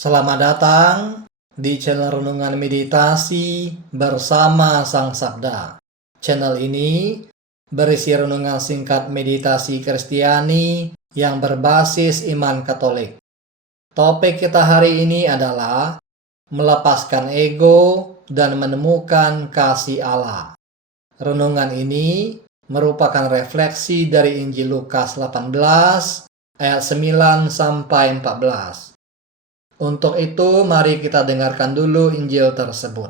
Selamat datang di channel Renungan Meditasi bersama Sang Sabda. Channel ini berisi renungan singkat meditasi Kristiani yang berbasis iman Katolik. Topik kita hari ini adalah melepaskan ego dan menemukan kasih Allah. Renungan ini merupakan refleksi dari Injil Lukas 18 ayat 9 sampai 14. Untuk itu, mari kita dengarkan dulu Injil tersebut.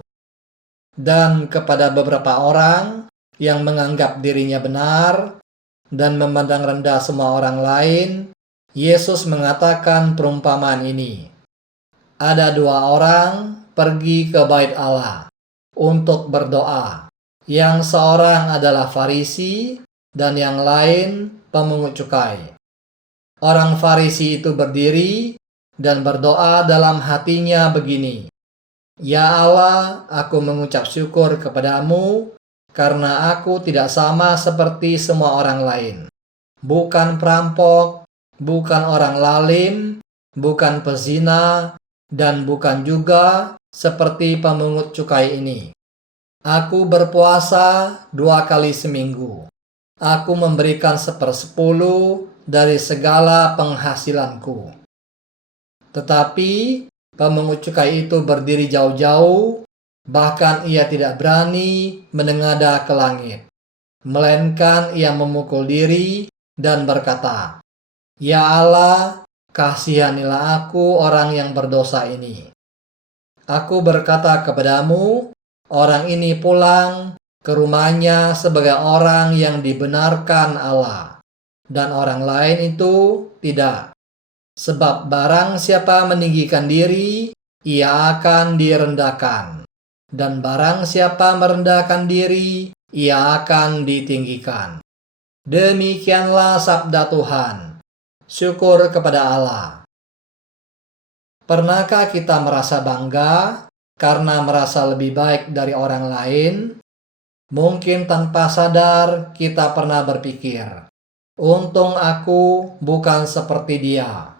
Dan kepada beberapa orang yang menganggap dirinya benar dan memandang rendah semua orang lain, Yesus mengatakan perumpamaan ini. Ada dua orang pergi ke bait Allah untuk berdoa. Yang seorang adalah Farisi dan yang lain pemungut cukai. Orang Farisi itu berdiri dan berdoa dalam hatinya begini, "Ya Allah, aku mengucap syukur kepadamu karena aku tidak sama seperti semua orang lain. Bukan perampok, bukan orang lalim, bukan pezina, dan bukan juga seperti pemungut cukai ini. Aku berpuasa 2 kali seminggu. Aku memberikan 1/10 dari segala penghasilanku." Tetapi pemungut cukai itu berdiri jauh-jauh, bahkan ia tidak berani menengadah ke langit. Melainkan ia memukul diri dan berkata, "Ya Allah, kasihanilah aku orang yang berdosa ini." Aku berkata kepadamu, orang ini pulang ke rumahnya sebagai orang yang dibenarkan Allah, dan orang lain itu tidak. Sebab barang siapa meninggikan diri, ia akan direndahkan. Dan barang siapa merendahkan diri, ia akan ditinggikan. Demikianlah sabda Tuhan. Syukur kepada Allah. Pernahkah kita merasa bangga karena merasa lebih baik dari orang lain? Mungkin tanpa sadar kita pernah berpikir, "Untung aku bukan seperti dia."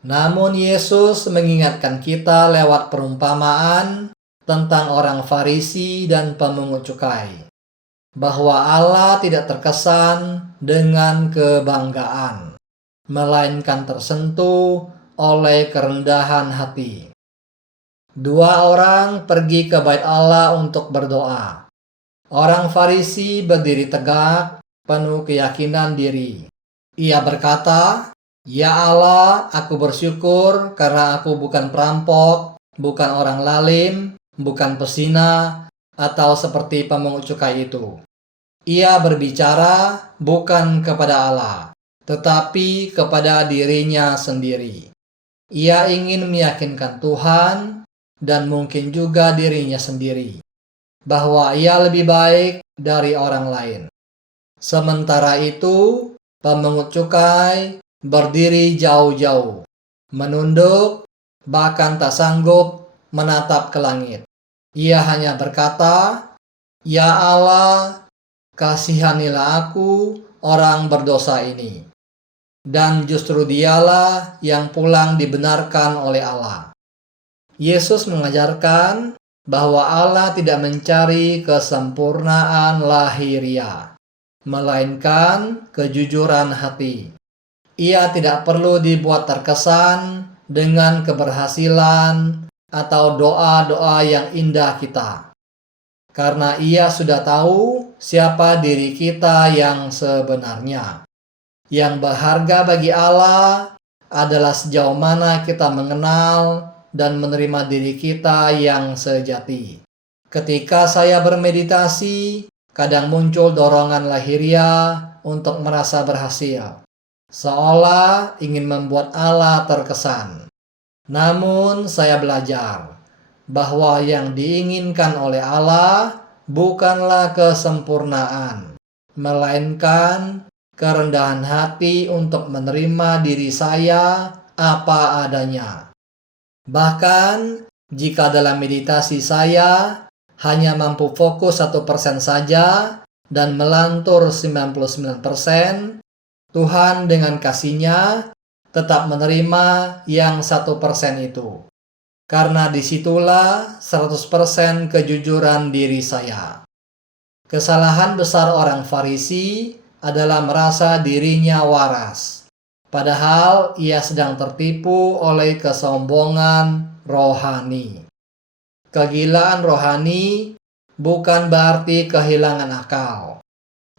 Namun Yesus mengingatkan kita lewat perumpamaan tentang orang Farisi dan pemungut cukai, bahwa Allah tidak terkesan dengan kebanggaan, melainkan tersentuh oleh kerendahan hati. Dua orang pergi ke bait Allah untuk berdoa. Orang Farisi berdiri tegak, penuh keyakinan diri. Ia berkata, "Ya Allah, aku bersyukur karena aku bukan perampok, bukan orang lalim, bukan pezina, atau seperti pemungut cukai itu." Ia berbicara bukan kepada Allah, tetapi kepada dirinya sendiri. Ia ingin meyakinkan Tuhan dan mungkin juga dirinya sendiri bahwa ia lebih baik dari orang lain. Sementara itu, pemungut cukai berdiri jauh-jauh, menunduk, bahkan tak sanggup menatap ke langit. Ia hanya berkata, "Ya Allah, kasihanilah aku orang berdosa ini." Dan justru dialah yang pulang dibenarkan oleh Allah. Yesus mengajarkan bahwa Allah tidak mencari kesempurnaan lahiriah, melainkan kejujuran hati. Ia tidak perlu dibuat terkesan dengan keberhasilan atau doa-doa yang indah kita. Karena ia sudah tahu siapa diri kita yang sebenarnya. Yang berharga bagi Allah adalah sejauh mana kita mengenal dan menerima diri kita yang sejati. Ketika saya bermeditasi, kadang muncul dorongan lahiriah untuk merasa berhasil, seolah ingin membuat Allah terkesan. Namun saya belajar bahwa yang diinginkan oleh Allah bukanlah kesempurnaan, melainkan kerendahan hati untuk menerima diri saya apa adanya. Bahkan jika dalam meditasi saya hanya mampu fokus 1% saja dan melantur 99%, Tuhan dengan kasih-Nya tetap menerima yang 1% itu. Karena disitulah 100% kejujuran diri saya. Kesalahan besar orang Farisi adalah merasa dirinya waras, padahal ia sedang tertipu oleh kesombongan rohani. Kegilaan rohani bukan berarti kehilangan akal,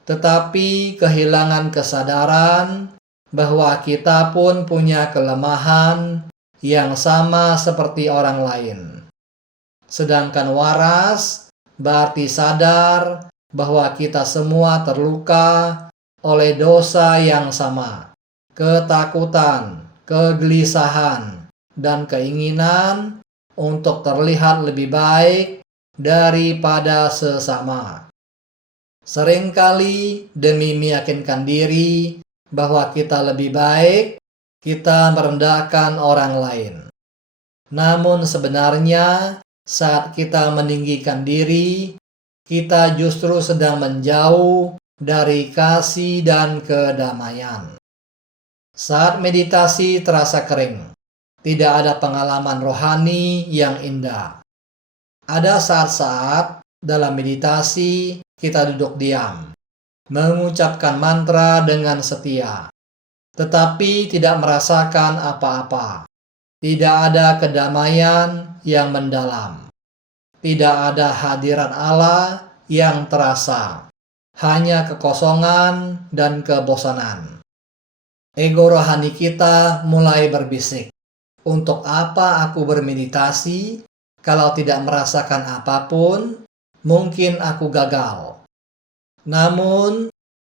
tetapi kehilangan kesadaran bahwa kita pun punya kelemahan yang sama seperti orang lain. Sedangkan waras berarti sadar bahwa kita semua terluka oleh dosa yang sama, ketakutan, kegelisahan, dan keinginan untuk terlihat lebih baik daripada sesama. Seringkali demi meyakinkan diri bahwa kita lebih baik, kita merendahkan orang lain. Namun sebenarnya saat kita meninggikan diri, kita justru sedang menjauh dari kasih dan kedamaian. Saat meditasi terasa kering, tidak ada pengalaman rohani yang indah. Ada saat-saat dalam meditasi kita duduk diam, mengucapkan mantra dengan setia, tetapi tidak merasakan apa-apa. Tidak ada kedamaian yang mendalam. Tidak ada hadirat Allah yang terasa. Hanya kekosongan dan kebosanan. Ego rohani kita mulai berbisik. Untuk apa aku bermeditasi kalau tidak merasakan apapun? Mungkin aku gagal. Namun,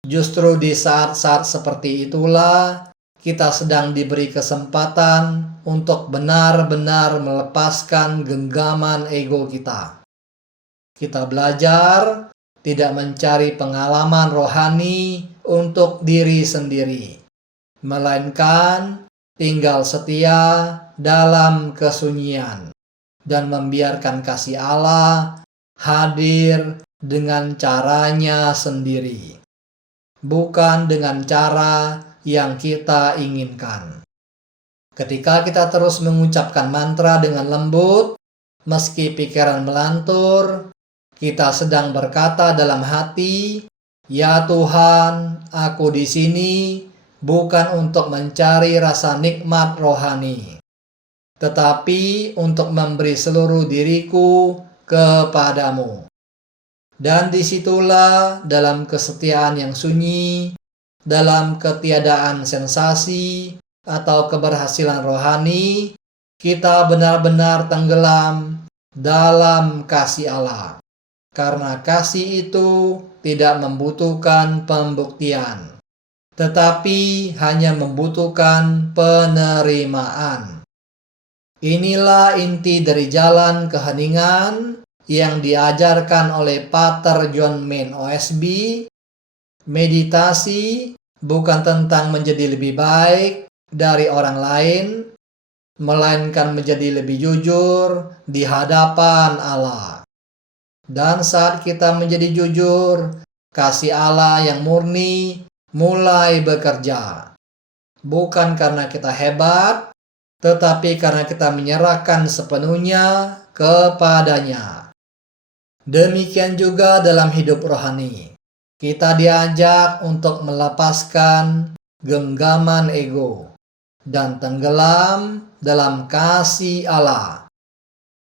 justru di saat-saat seperti itulah kita sedang diberi kesempatan untuk benar-benar melepaskan genggaman ego kita. Kita belajar tidak mencari pengalaman rohani untuk diri sendiri, melainkan tinggal setia dalam kesunyian dan membiarkan kasih Allah hadir dengan caranya sendiri, bukan dengan cara yang kita inginkan. Ketika kita terus mengucapkan mantra dengan lembut, meski pikiran melantur, kita sedang berkata dalam hati, "Ya Tuhan, aku di sini bukan untuk mencari rasa nikmat rohani, tetapi untuk memberi seluruh diriku kepadamu." Dan disitulah dalam kesetiaan yang sunyi, dalam ketiadaan sensasi atau keberhasilan rohani, kita benar-benar tenggelam dalam kasih Allah. Karena kasih itu tidak membutuhkan pembuktian, tetapi hanya membutuhkan penerimaan. Inilah inti dari jalan keheningan yang diajarkan oleh Pater John Main OSB. Meditasi bukan tentang menjadi lebih baik dari orang lain, melainkan menjadi lebih jujur di hadapan Allah. Dan saat kita menjadi jujur, kasih Allah yang murni mulai bekerja. Bukan karena kita hebat, tetapi karena kita menyerahkan sepenuhnya kepadanya. Demikian juga dalam hidup rohani. Kita diajak untuk melepaskan genggaman ego dan tenggelam dalam kasih Allah.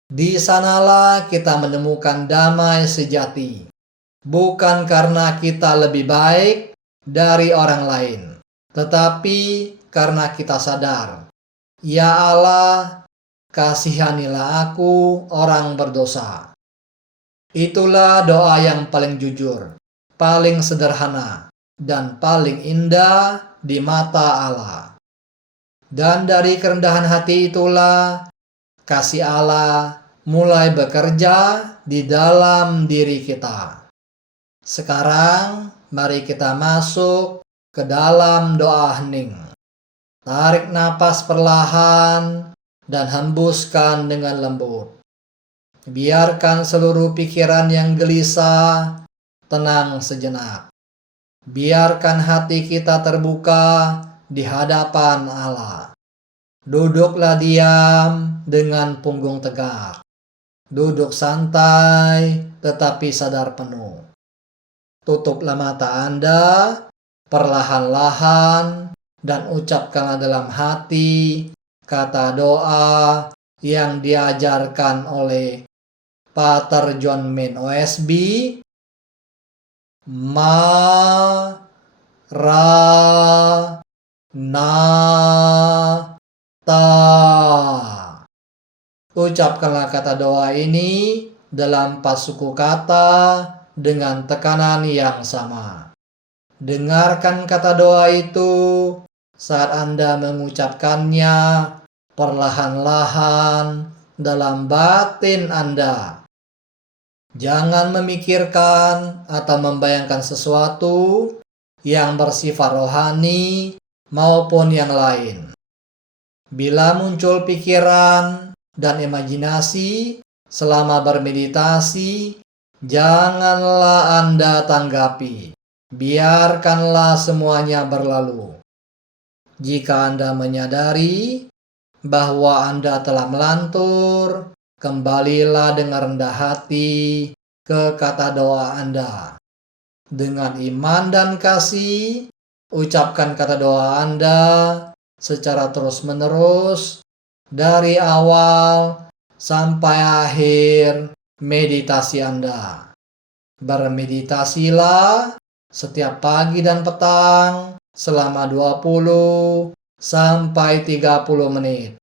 Di sanalah kita menemukan damai sejati, bukan karena kita lebih baik dari orang lain, tetapi karena kita sadar, "Ya Allah, kasihanilah aku orang berdosa." Itulah doa yang paling jujur, paling sederhana, dan paling indah di mata Allah. Dan dari kerendahan hati itulah kasih Allah mulai bekerja di dalam diri kita. Sekarang mari kita masuk ke dalam doa hening. Tarik napas perlahan dan hembuskan dengan lembut. Biarkan seluruh pikiran yang gelisah tenang sejenak. Biarkan hati kita terbuka di hadapan Allah. Duduklah diam dengan punggung tegak. Duduk santai tetapi sadar penuh. Tutuplah mata Anda perlahan-lahan dan ucapkanlah dalam hati kata doa yang diajarkan oleh Pater John Min OSB. Ma ra na ta. Ucapkanlah kata doa ini dalam 4 suku kata dengan tekanan yang sama. Dengarkan kata doa itu saat Anda mengucapkannya perlahan-lahan dalam batin Anda. Jangan memikirkan atau membayangkan sesuatu yang bersifat rohani maupun yang lain. Bila muncul pikiran dan imajinasi selama bermeditasi, janganlah Anda tanggapi. Biarkanlah semuanya berlalu. Jika Anda menyadari bahwa Anda telah melantur, kembalilah dengan rendah hati ke kata doa Anda. Dengan iman dan kasih, ucapkan kata doa Anda secara terus-menerus dari awal sampai akhir meditasi Anda. Bermeditasilah setiap pagi dan petang selama 20 sampai 30 menit.